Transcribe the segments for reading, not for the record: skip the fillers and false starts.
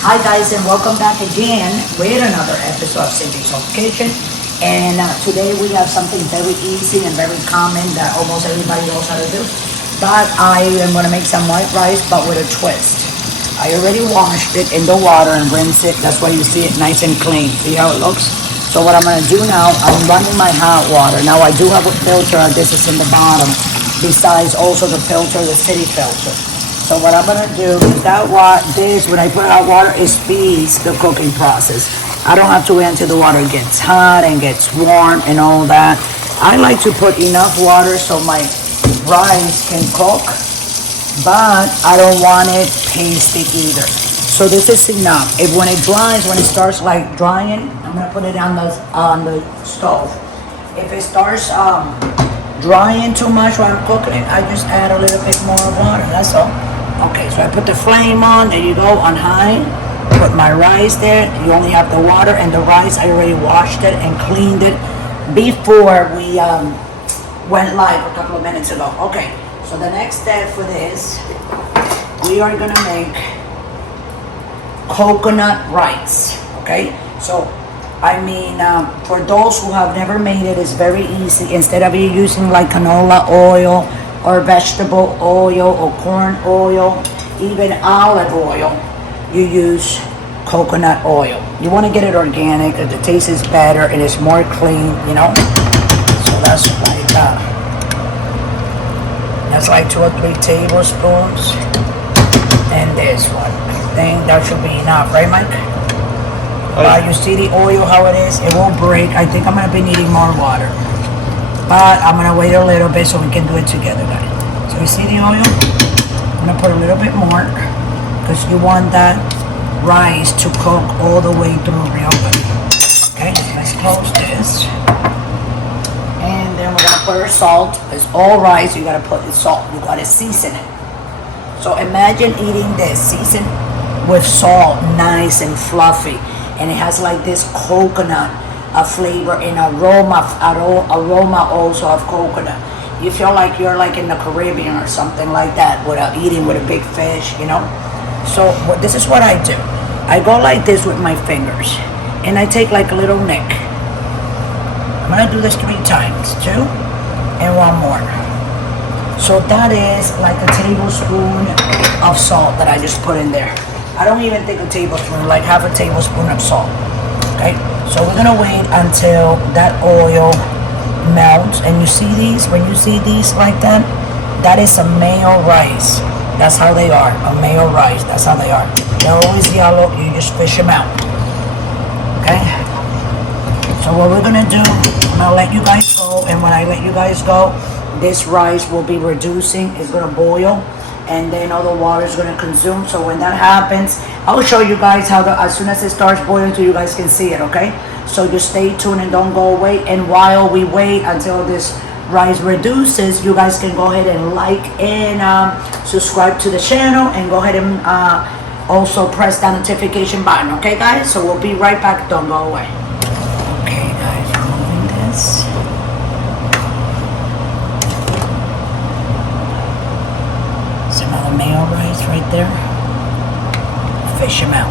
Hi guys, and welcome back again with another episode of Cindy's Home Kitchen. And today we have something very easy and very common that almost everybody knows how to do. But I am going to make some white rice, but with a twist. I already washed it in the water and rinsed it. That's why you see it nice and clean. See how it looks? So what I'm going to do now, I'm running my hot water. Now I do have a filter. This is in the bottom. Besides also the filter, the city filter. So what I'm gonna do is when I put out water, it speeds the cooking process. I don't have to wait until the water gets hot and gets warm and all that. I like to put enough water so my rice can cook, but I don't want it pasty either. So this is enough. If when it dries, when it starts like drying, I'm gonna put it on the stove. If it starts drying too much while I'm cooking it, I just add a little bit more water. That's all. Okay, so I put the flame on, there you go, on high. Put my rice there. You only have the water and the rice. I already washed it and cleaned it before we went live a couple of minutes ago. Okay, so the next step for this, we are gonna make coconut rice, okay? So, for those who have never made it, it's very easy. Instead of you using like canola oil, or vegetable oil or corn oil, even olive oil, you use coconut oil. You want to get it organic, the taste is better and it's more clean, you know. So that's like 2 or 3 tablespoons, and this one. I think that should be enough, right, Mike? You see the oil how it is? It won't break. I think I'm gonna be needing more water. But I'm gonna wait a little bit so we can do it together, guys. So you see the oil? I'm gonna put a little bit more because you want that rice to cook all the way through real good. Okay, let's close this. And then we're gonna put our salt. It's all rice, you gotta put the salt. You gotta season it. So imagine eating this seasoned with salt, nice and fluffy. And it has like this coconut a flavor and aroma also of coconut. You feel like you're like in the Caribbean or something like that, without eating with a big fish, you know. So this is what I do. I go like this with my fingers, and I take like a little nick. I'm gonna do this 3 times, 2, and 1 more. So that is like a tablespoon of salt that I just put in there. I don't even think a tablespoon, like half a tablespoon of salt. Okay. So we're gonna wait until that oil melts. And you see these, when you see these like that, that is a mayo rice. That's how they are, a mayo rice, that's how they are. They're always yellow, you just fish them out. Okay? So what we're gonna do, I'm gonna let you guys go, and when I let you guys go, this rice will be reducing, it's gonna boil, and then all the water is gonna consume. So when that happens, I'll show you guys how as soon as it starts boiling so you guys can see it, okay? So just stay tuned and don't go away. And while we wait until this rice reduces, you guys can go ahead and like and subscribe to the channel, and go ahead and also press that notification button, okay guys? So we'll be right back, don't go away. Okay guys, we're moving this. Some of the mayo rice right there. Fish them out.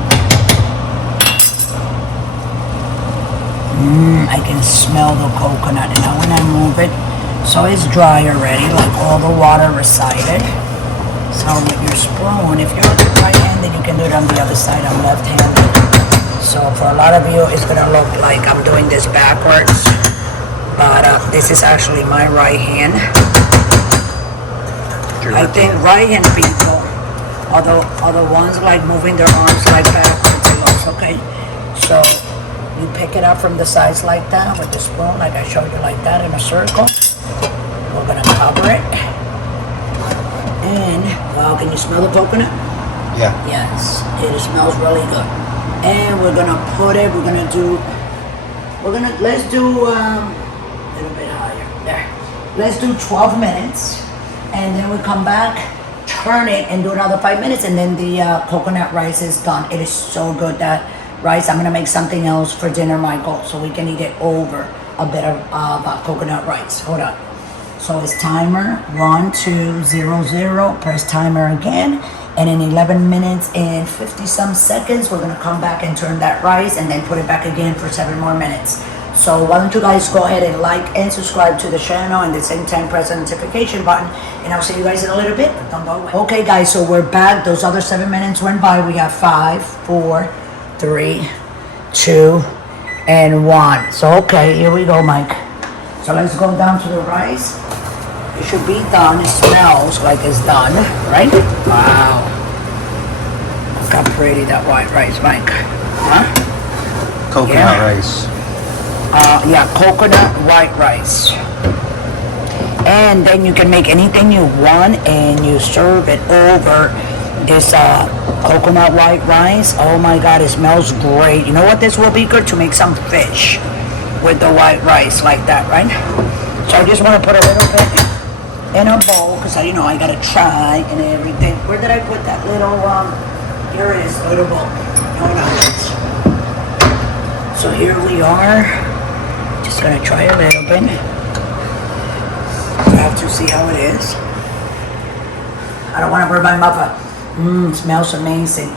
I can smell the coconut. And now when I move it, so it's dry already, like all the water resided. So with your spoon, if you're right-handed, you can do it on the other side. I'm left-handed. So for a lot of you, it's gonna look like I'm doing this backwards, but this is actually my right hand. I think right-hand people are the ones like moving their arms like backwards. Okay, so you pick it up from the sides like that with the spoon, like I showed you, like that in a circle. We're gonna cover it, and can you smell the coconut? Yeah. Yes, it smells really good. And we're gonna put it. Let's do a little bit higher. There. Let's do 12 minutes, and then we come back, turn it, and do another 5 minutes, and then the coconut rice is done. It is so good, that rice. I'm gonna make something else for dinner, Michael, so we can eat it over a bit of coconut rice. Hold on. So it's timer 1200. Press timer again, And in 11 minutes and 50 some seconds, we're gonna come back and turn that rice and then put it back again for 7 more minutes. So why don't you guys go ahead and like and subscribe to the channel, and at the same time press the notification button, and I'll see you guys in a little bit, but don't go away. Okay guys, so we're back. Those other 7 minutes went by. We have 5, 4, 3, 2, and 1. So okay, here we go, Mike. So let's go down to the rice. It should be done. It smells like it's done, right? Wow. Look how pretty that white rice, Mike. Huh? Coconut rice. Yeah, coconut white rice. And then you can make anything you want and you serve it over this coconut white rice. Oh my God, it smells great. You know what this will be good? To make some fish with the white rice like that, right? So I just want to put a little bit in a bowl because I gotta try and everything. Where did I put that little, here it is, little bowl. So here we are. Just gonna try a little bit. I have to see how it is. I don't want to burn my mouth out. Smells amazing.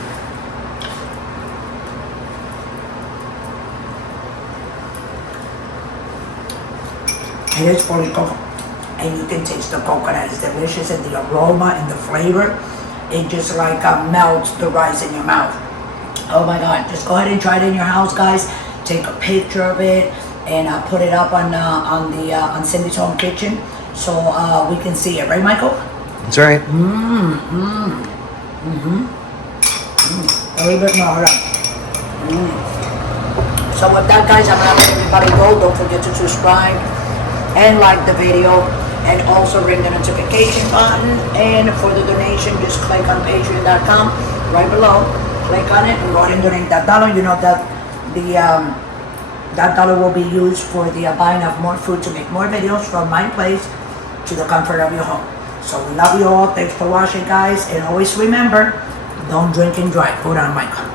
It is fully cooked, and you can taste the coconut. It's delicious, and the aroma and the flavor, it just like melts the rice in your mouth. Oh my God, just go ahead and try it in your house, guys. Take a picture of it and put it up on Cindy's Home Kitchen so we can see it, right, Michael? That's right. A little bit more. So with that, guys, I'm gonna let everybody go. Don't forget to subscribe and like the video, and also ring the notification button. And for the donation, just click on patreon.com right below. Click on it and go ahead and donate that dollar. You know that that dollar will be used for the buying of more food to make more videos from my place to the comfort of your home. So we love you all. Thanks for watching, guys, and always remember, don't drink and drive. Hold on, Michael.